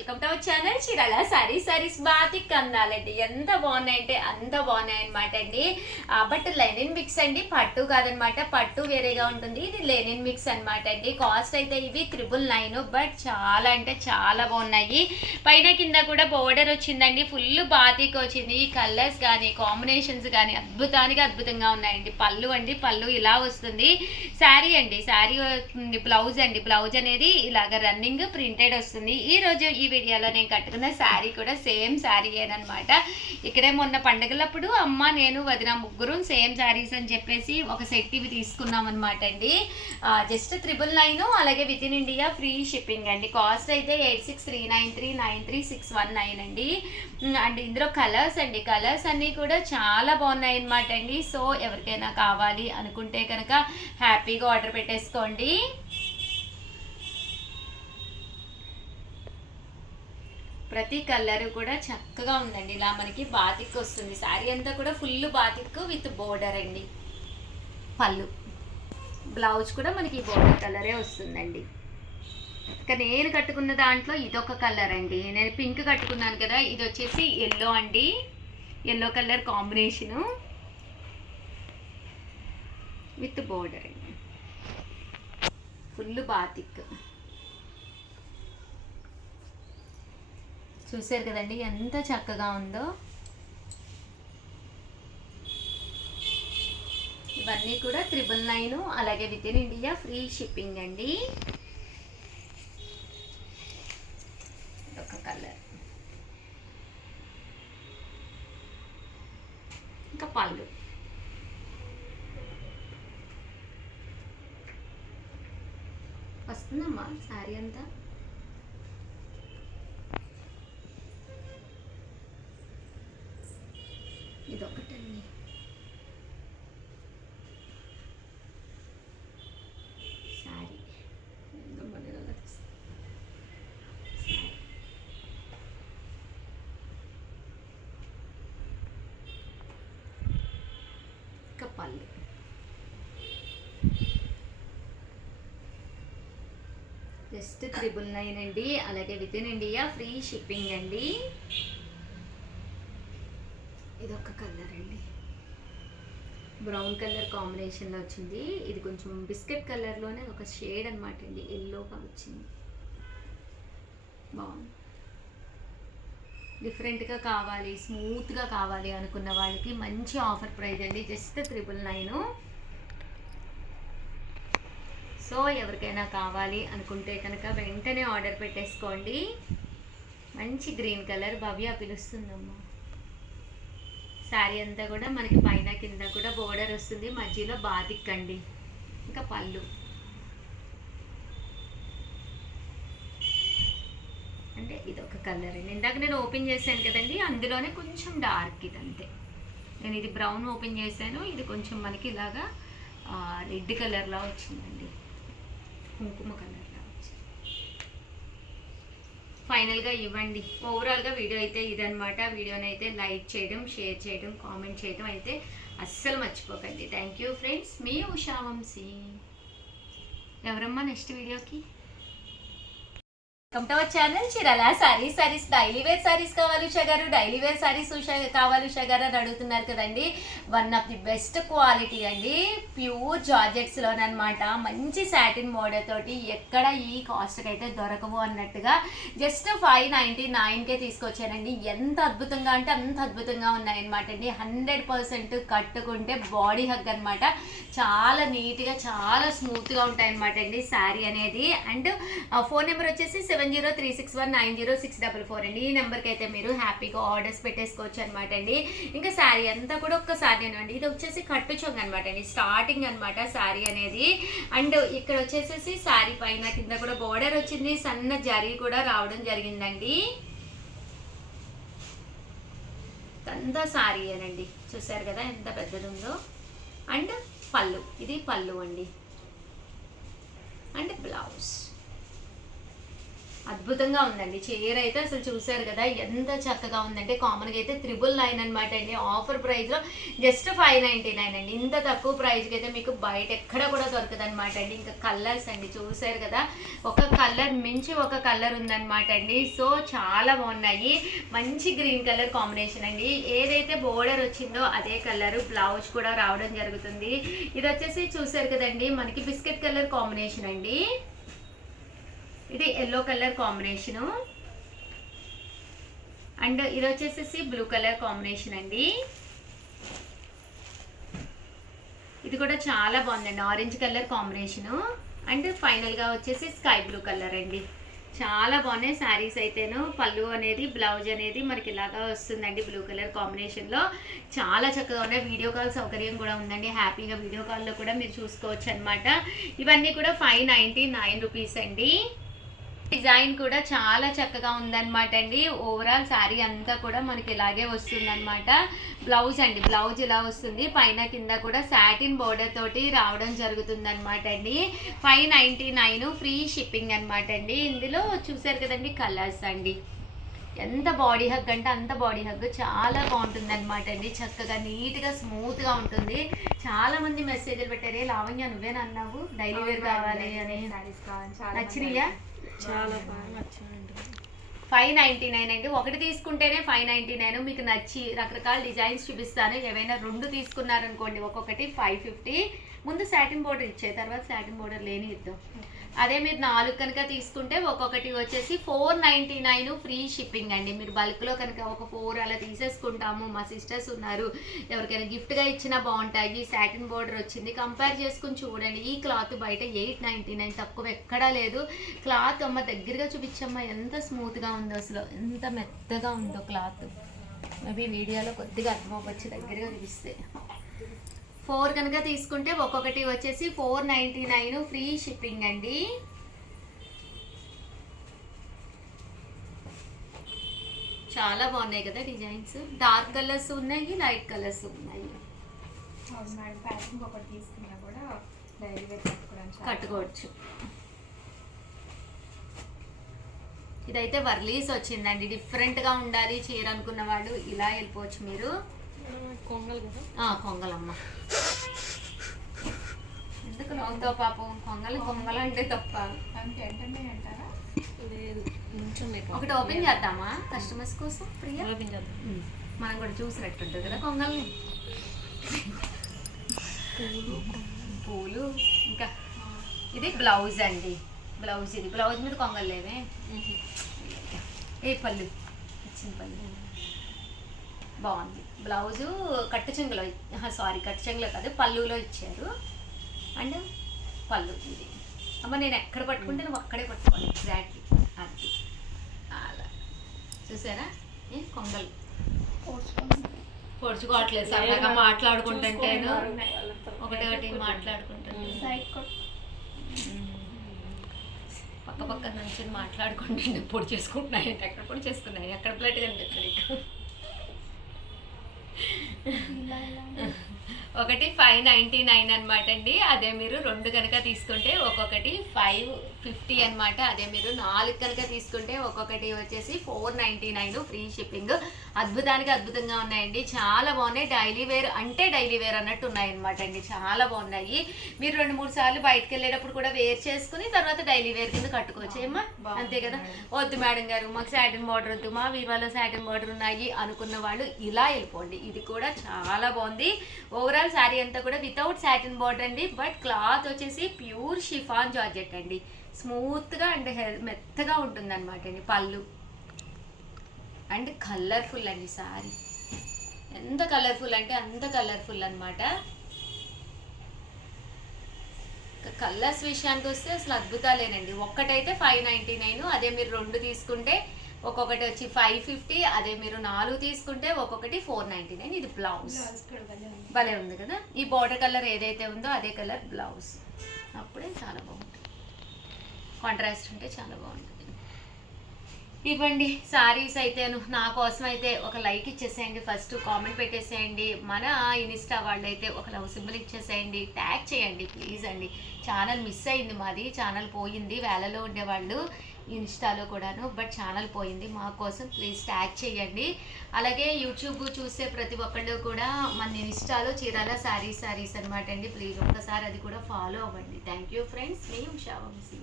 Welcome to our channel Chirala sarees batik అందాలండి. ఎంత బాగున్నాయంటే అంత బాగున్నాయి అనమాట అండి. బట్ లెనిన్ మిక్స్ అండి, పట్టు కాదనమాట. పట్టు వేరేగా ఉంటుంది, ఇది లెనిన్ మిక్స్ అనమాట అండి. కాస్ట్ అయితే ఇవి 999, బట్ చాలా అంటే చాలా బాగున్నాయి. పైన కింద కూడా బోర్డర్ వచ్చిందండి, ఫుల్ బాతిక్ వచ్చింది. కలర్స్ కానీ కాంబినేషన్స్ కానీ అద్భుతంగా ఉన్నాయండి. పళ్ళు అండి, పళ్ళు ఇలా వస్తుంది. శారీ అండి, శారీ బ్లౌజ్ అండి, బ్లౌజ్ అనేది ఇలాగ రన్నింగ్ ప్రింటెడ్ వస్తుంది. ఈ రోజు ఈ వీడియోలో నేను కట్టుకున్న శారీ కూడా సేమ్ శారీ ఏనమాట. ఇక్కడే మొన్న పండుగలప్పుడు అమ్మ నేను వదిన ముగ్గురు సేమ్ శారీస్ అని చెప్పేసి ఒక సెట్ ఇవి తీసుకున్నాం అనమాట అండి. జస్ట్ 999, అలాగే with in India free shipping అండి. కాస్ట్ అయితే 8639393619 అండి. అండ్ ఇందులో కలర్స్ అండి, కలర్స్ అన్నీ కూడా చాలా బాగున్నాయి అనమాట అండి. సో ఎవరికైనా కావాలి అనుకుంటే కనుక హ్యాపీగా ఆర్డర్ పెట్టేసుకోండి. ప్రతి కలర్ కూడా చక్కగా ఉందండి. ఇలా మనకి బాతిక్ వస్తుంది. శారీ అంతా కూడా ఫుల్ బాతిక్ విత్ బోర్డర్ అండి. పళ్ళు, బ్లౌజ్ కూడా మనకి బోర్డర్ కలరే వస్తుందండి. ఇక నేను కట్టుకున్న దాంట్లో ఇదొక కలర్ అండి. నేను పింక్ కట్టుకున్నాను కదా, ఇది వచ్చేసి ఎల్లో అండి. Yellow colour combination with border అండి. ఫుల్ బాతిక్ చూసారు కదండి ఎంత చక్కగా ఉందో. ఇవన్నీ కూడా 999, అలాగే with in India free shipping అండి. ఒక కలర్, ఇంకా పళ్ళు. వస్తుందమ్మా శారీ అంతా. ఇదొకటండి. శారీ ఇంకా పళ్ళు. జస్ట్ 999 అండి, అలాగే with in India free shipping అండి. ఇదొక కలర్ అండి, బ్రౌన్ కలర్ కాంబినేషన్లో వచ్చింది. ఇది కొంచెం బిస్కెట్ కలర్లోనే ఒక షేడ్ అనమాట అండి, ఎల్లోగా వచ్చింది. బాగుంది. డిఫరెంట్గా కావాలి, స్మూత్గా కావాలి అనుకున్న వాళ్ళకి మంచి ఆఫర్ ప్రైస్ అండి. జస్ట్ 999. సో ఎవరికైనా కావాలి అనుకుంటే కనుక వెంటనే ఆర్డర్ పెట్టేసుకోండి. మంచి గ్రీన్ కలర్, భవ్య పిలుస్తుందమ్మా. శారీ అంతా కూడా మనకి పైన కింద కూడా బోర్డర్ వస్తుంది, మధ్యలో బాతిక్ అండి. ఇంకా పళ్ళు అంటే ఇదొక కలర్ అండి. ఇందాక నేను ఓపెన్ చేశాను కదండి, అందులోనే కొంచెం డార్క్ ఇది అంతే. నేను ఇది బ్రౌన్ ఓపెన్ చేశాను, ఇది కొంచెం మనకి ఇలాగా రెడ్ కలర్లో వచ్చిందండి, కుంకుమ కలర్లో వచ్చింది. ఫైనల్గా ఇవ్వండి. ఓవరాల్గా వీడియో అయితే ఇదనమాట. వీడియోని అయితే లైక్ చేయడం, షేర్ చేయడం, కామెంట్ చేయడం అయితే అస్సలు మర్చిపోకండి. థ్యాంక్ యూ ఫ్రెండ్స్, మీ ఉషా వంశీ. ఎవరమ్మా నెక్స్ట్ వీడియోకి? Welcome to our channel Chirala saris daily wear saris కావాలి ఉషా గారు, డైలీ వేర్ సారీస్ కావాలి ఉషా గారు అని అడుగుతున్నారు కదండి. One of the best quality అండి, ప్యూర్ జార్జెట్స్లోనమాట. మంచి సాటిన్ మోడల్ తోటి ఎక్కడ ఈ కాస్ట్కి అయితే దొరకవు అన్నట్టుగా జస్ట్ 599కే తీసుకొచ్చానండి. ఎంత అద్భుతంగా అంటే అంత అద్భుతంగా ఉన్నాయన్నమాట అండి. 100% కట్టుకుంటే బాడీ హగ్ అనమాట. చాలా నీట్గా చాలా స్మూత్గా ఉంటాయన్నమాట అండి శారీ అనేది. అండ్ ఫోన్ నెంబర్ వచ్చేసి 7036190644 అండి. ఈ నెంబర్కి అయితే మీరు హ్యాపీగా ఆర్డర్స్ పెట్టేసుకోవచ్చు అనమాట అండి. ఇంకా శారీ అంతా కూడా ఒక్కసారి అండి, ఇది వచ్చేసి కట్టు చొంగ అనమాట అండి, స్టార్టింగ్ అనమాట శారీ అనేది. అండ్ ఇక్కడ వచ్చేసేసి శారీ పైన కింద కూడా బోర్డర్ వచ్చింది, సన్న జరీ కూడా రావడం జరిగిందండి. అంతా శారీ అనండి, చూసారు కదా ఎంత పెద్దది ఉందో. అండ్ పళ్ళు, ఇది పళ్ళు అండి. అండ్ బ్లౌజ్ అద్భుతంగా ఉందండి చీర అయితే. అసలు చూసారు కదా ఎంత చక్కగా ఉందంటే. కామన్గా అయితే 999 అనమాట అండి. ఆఫర్ ప్రైస్లో జస్ట్ 599 అండి. ఇంత తక్కువ ప్రైస్కి అయితే మీకు బయట ఎక్కడ కూడా దొరకదు అనమాట అండి. ఇంకా కలర్స్ అండి చూసారు కదా, ఒక కలర్ మించి ఒక కలర్ ఉందన్నమాట అండి. సో చాలా బాగున్నాయి. మంచి గ్రీన్ కలర్ కాంబినేషన్ అండి. ఏదైతే బోర్డర్ వచ్చిందో అదే కలర్ బ్లౌజ్ కూడా రావడం జరుగుతుంది. ఇది వచ్చేసి చూసారు కదండి మనకి బిస్కెట్ కలర్ కాంబినేషన్ అండి. ఇది ఎల్లో కలర్ కాంబినేషను అండ్ ఇది వచ్చేసి బ్లూ కలర్ కాంబినేషన్ అండి. ఇది కూడా చాలా బాగుందండి, ఆరెంజ్ కలర్ కాంబినేషను అండ్ ఫైనల్గా వచ్చేసి స్కై బ్లూ కలర్ అండి. చాలా బాగున్నాయి శారీస్ అయితేను. పళ్ళు అనేది బ్లౌజ్ అనేది మనకి ఇలాగా వస్తుందండి బ్లూ కలర్ కాంబినేషన్లో. చాలా చక్కగా ఉన్నాయి. వీడియో కాల్ సౌకర్యం కూడా ఉందండి. హ్యాపీగా వీడియో కాల్లో కూడా మీరు చూసుకోవచ్చు అనమాట. ఇవన్నీ కూడా 599 రూపీస్ అండి. డిజైన్ కూడా చాలా చక్కగా ఉందన్నమాట అండి. ఓవరాల్ శారీ అంతా కూడా మనకి ఇలాగే వస్తుందన్నమాట. బ్లౌజ్ అండి, బ్లౌజ్ ఇలా వస్తుంది. పైన కింద కూడా సాటిన్ బోర్డర్ తోటి రావడం జరుగుతుంది అనమాట అండి. 599 ఫ్రీ షిప్పింగ్ అనమాట అండి. ఇందులో చూసారు కదండి కలర్స్ అండి. ఎంత బాడీ హగ్ అంటే అంత బాడీ హగ్, చాలా బాగుంటుంది అనమాట అండి. చక్కగా నీట్గా స్మూత్గా ఉంటుంది. చాలా మంది మెసేజ్లు పెట్టారే, లావణ్య నువ్వేనా అన్నావు డైలీ వేర్ కావాలి అని. నచ్చినాయా? చాలా బాగా నచ్చిందండి. 599 అండి. ఒకటి తీసుకుంటేనే 599. మీకు నచ్చి రకరకాల డిజైన్స్ చూపిస్తాను. ఏవైనా 2 తీసుకున్నారనుకోండి ఒక్కొక్కటి 550. ముందు సాటిన్ బోర్డర్ ఇచ్చే, తర్వాత సాటిన్ బోర్డర్ లేని ఇద్దాం. అదే మీరు 4 కనుక తీసుకుంటే ఒక్కొక్కటి వచ్చేసి 499 ఫ్రీ షిప్పింగ్ అండి. మీరు బల్క్లో కనుక ఒక 4 అలా తీసేసుకుంటాము. మా సిస్టర్స్ ఉన్నారు, ఎవరికైనా గిఫ్ట్గా ఇచ్చినా బాగుంటాయి. సాటిన్ బోర్డర్ వచ్చింది, కంపేర్ చేసుకుని చూడండి. ఈ క్లాత్ బయట 899, తక్కువ ఎక్కడా లేదు. క్లాత్ అమ్మ దగ్గరగా చూపించమ్మా, ఎంత స్మూత్గా ఉందో అసలు, ఎంత మెత్తగా ఉందో క్లాత్. మేబీ వీడియోలో కొద్దిగా అర్థం అవ్వచ్చు దగ్గరగా చూపిస్తే. 4 కనుక తీసుకుంటే ఒక్కొక్కటి వచ్చేసి 499 ఫ్రీ షిప్పింగ్ అండి. చాలా బాగున్నాయి కదా డిజైన్స్. డార్క్ కలర్స్ ఉన్నాయి, లైట్ కలర్స్ ఉన్నాయి. కట్టుకోవచ్చు. ఇదైతే వర్లీస్ వచ్చిందండి. డిఫరెంట్గా ఉండాలి చీర అనుకున్న వాళ్ళు ఇలా వెళ్ళిపోవచ్చు మీరు. కొంగలమ్మ ఎందుకు నవ్వుతావు పాపం? కొంగలు అంటే తప్ప లేదు. ఒకటి ఓపెన్ చేద్దామా కస్టమర్స్ కోసం? ప్రియా ఓపెన్ చేద్దాం, మనం కూడా చూసినట్టుంటుంది కదా కొంగల్ని. పూలు. ఇంకా ఇది బ్లౌజ్ అండి. బ్లౌజ్ ఇది బ్లౌజ్ మీద కొంగలు లేవే. ఏ పళ్ళు ఇచ్చిన పళ్ళు బాగుంది. బ్లౌజు కట్టు చెంగులో, సారీ కట్టు చెంగులో కాదు పళ్ళులో ఇచ్చారు. అండ్ పళ్ళు ఇది. అమ్మ నేను ఎక్కడ పట్టుకుంటే నువ్వు అక్కడే పట్టుకోవాలి ఎగ్జాక్ట్లీ. అది అలా చూసారా కొంగలు పొడుచుకోవట్లేదు. సరదాగా మాట్లాడుకుంటుంటేను ఒకటి మాట్లాడుకుంటాను. పక్క పక్క నుంచి మాట్లాడుకుంటుంటే పొడి చేసుకుంటున్నాయి. ఎక్కడ పొడి చేసుకున్నాయి, ఎక్కడ ప్లేట్ కనిపించదు. ఒకటి 599 అనమాట అండి. అదే మీరు 2 కనుక తీసుకుంటే ఒక్కొక్కటి 550 అనమాట. అదే మీరు 4 కనుక తీసుకుంటే ఒక్కొక్కటి వచ్చేసి 499 ఫ్రీ షిప్పింగ్. అద్భుతానికి అద్భుతంగా ఉన్నాయండి, చాలా బాగున్నాయి. డైలీ వేర్ అంటే డైలీ వేర్ అన్నట్టు ఉన్నాయి అనమాట అండి. చాలా బాగున్నాయి. మీరు 2-3 సార్లు బయటకు వెళ్ళేటప్పుడు కూడా వేర్ చేసుకుని తర్వాత డైలీ వేర్ కింద కట్టుకోవచ్చు ఏమా, అంతే కదా. వద్దు మేడం గారు మాకు సాటిన్ బార్డర్ వద్దు, మా వీవాలో సాటిన్ బార్డర్ ఉన్నాయి అనుకున్న వాళ్ళు ఇలా వెళ్ళిపోండి. ఇది కూడా చాలా బాగుంది. ఓవరాల్ శారీ అంతా కూడా వితౌట్ సాటిన్ బార్డర్ అండి. బట్ క్లాత్ వచ్చేసి ప్యూర్ షిఫాన్ జార్జెట్ అండి. స్మూత్గా అండ్ మెత్తగా ఉంటుంది అనమాట అండి. పళ్ళు అండ్ కలర్ఫుల్ అండి. శారీ ఎంత కలర్ఫుల్ అంటే అంత కలర్ఫుల్ అనమాట. కలర్స్ విషయానికి వస్తే అసలు అద్భుతాలేనండి. ఒక్కటైతే 599. అదే మీరు 2 తీసుకుంటే ఒక్కొక్కటి వచ్చి 550. అదే మీరు 4 తీసుకుంటే ఒక్కొక్కటి 499. ఇది బ్లౌజ్ భలే ఉంది కదా. ఈ బోర్డర్ కలర్ ఏదైతే ఉందో అదే కలర్ బ్లౌజ్. అప్పుడే చాలా బాగుంటుంది, కాంట్రాస్ట్ ఉంటే చాలా బాగుంటుంది. ఇవ్వండి శారీస్ అయితే నా కోసం అయితే ఒక లైక్ ఇచ్చేసేయండి, ఫస్ట్ కామెంట్ పెట్టేసేయండి. మన ఇన్స్టా వాళ్ళు అయితే ఒక లవ్ సింబల్ ఇచ్చేసేయండి, ట్యాగ్ చేయండి ప్లీజ్ అండి. ఛానల్ మిస్ అయింది, మాది ఛానల్ పోయింది. వేలలో ఉండేవాళ్ళు ఇన్స్టాలో కూడాను. బట్ ఛానల్ పోయింది, మా కోసం ప్లీజ్ ట్యాగ్ చేయండి. అలాగే యూట్యూబ్ చూసే ప్రతి ఒక్కళ్ళు కూడా మన ఇన్స్టాలో చీరాల శారీస్ అనమాట అండి. ప్లీజ్ ఒక్కసారి అది కూడా ఫాలో అవ్వండి. థ్యాంక్ యూ ఫ్రెండ్స్, మీ ఉషా వంశీ.